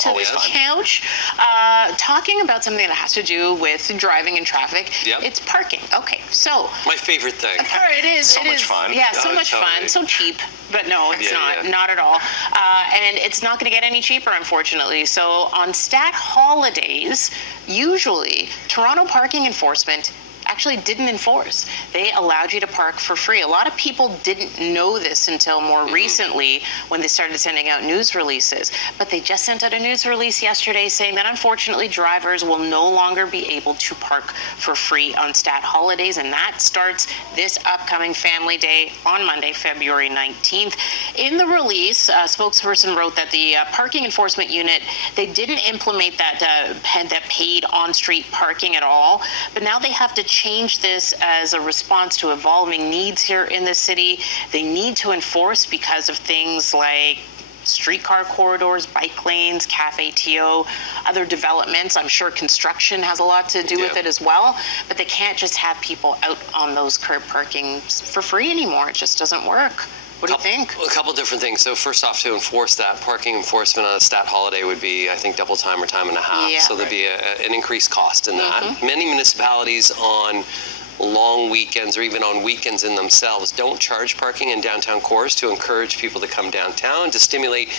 to the couch, talking about something that has to do with driving and traffic. Yep. It's parking. Okay, so my favorite thing. It is. So much fun. Yeah, so much fun. So cheap. But no, it's not at all. And it's not going to get any cheaper, unfortunately. So on stat holidays, usually Toronto parking enforcement actually didn't enforce. They allowed you to park for free. A lot of people didn't know this until more recently when they started sending out news releases. But they just sent out a news release yesterday saying that unfortunately drivers will no longer be able to park for free on stat holidays, and that starts this upcoming Family Day on Monday, February 19th. In the release, a spokesperson wrote that the parking enforcement unit, they didn't implement that paid on-street parking at all, but now they have to change this as a response to evolving needs here in the city. They need to enforce because of things like streetcar corridors, bike lanes, cafe TO, other developments. I'm sure construction has a lot to do with it as well, but they can't just have people out on those curb parking for free anymore. It just doesn't work. What do you think? A couple different things. So first off, to enforce that, parking enforcement on a stat holiday would be, I think, double time or time and a half. Yeah. So there'd be an increased cost in that. Many municipalities on long weekends or even on weekends in themselves don't charge parking in downtown cores to encourage people to come downtown, to stimulate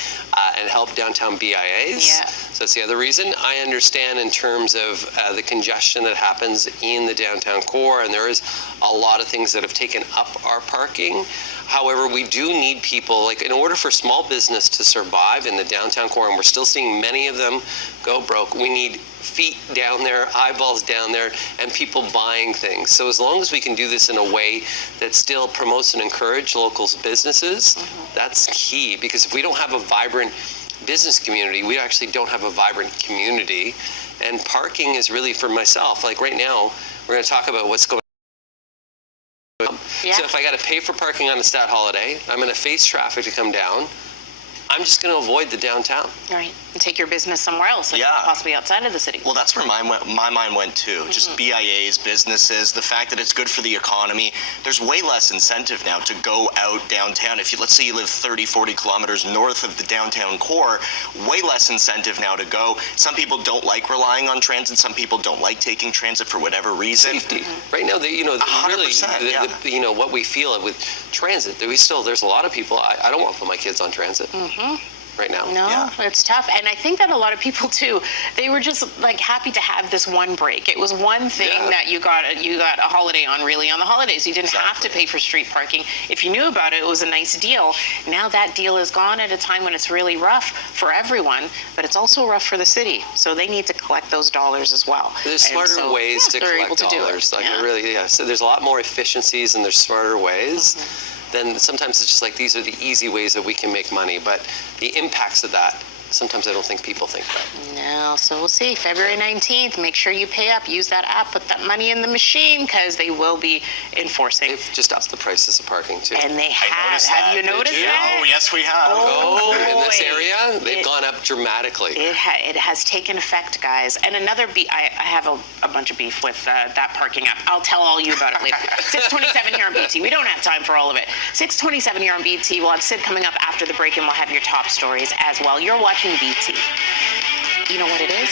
and help downtown BIAs. Yeah. So that's the other reason. I understand in terms of the congestion that happens in the downtown core, and there is a lot of things that have taken up our parking. However, we do need people, like in order for small business to survive in the downtown core, and we're still seeing many of them go broke, we need feet down there, eyeballs down there, and people buying things. So as long as we can do this in a way that still promotes and encourages local businesses, that's key. Because if we don't have a vibrant business community, we actually don't have a vibrant community. And parking is really, for myself, like right now, we're going to talk about what's going on. So if I got to pay for parking on a stat holiday, I'm going to face traffic to come down. I'm just going to avoid the downtown. Right. And take your business somewhere else, like possibly outside of the city. Well, that's where my mind went too. Just BIAs, businesses, the fact that it's good for the economy. There's way less incentive now to go out downtown. If you, let's say you live 30, 40 kilometers north of the downtown core, way less incentive now to go. Some people don't like relying on transit. Some people don't like taking transit for whatever reason. Safety. Right now, really, what we feel with transit, there's a lot of people, I don't want to put my kids on transit. Right now. No, it's tough. And I think that a lot of people too, they were just like happy to have this one break. It was one thing that you got a holiday on, really, on the holidays. You didn't have to pay for street parking. If you knew about it, it was a nice deal. Now that deal is gone at a time when it's really rough for everyone, but it's also rough for the city. So they need to collect those dollars as well. There's smarter ways to collect dollars. So there's a lot more efficiencies and there's smarter ways. Then sometimes it's just like, these are the easy ways that we can make money, but the impacts of that, sometimes I don't think people think about. No, so we'll see. February 19th, make sure you pay up, use that app, put that money in the machine, because they will be enforcing. They've just upped the prices of parking too. And they have. Have you noticed that? Oh, yes, we have. In this area, they've gone up dramatically. It has taken effect, guys. And another I have a bunch of beef with that parking app. I'll tell all you about it later. 6:27 here on BT. We don't have time for all of it. 6:27 here on BT. We'll have Sid coming up after the break, and we'll have your top stories as well. You're watching BT. You know what it is?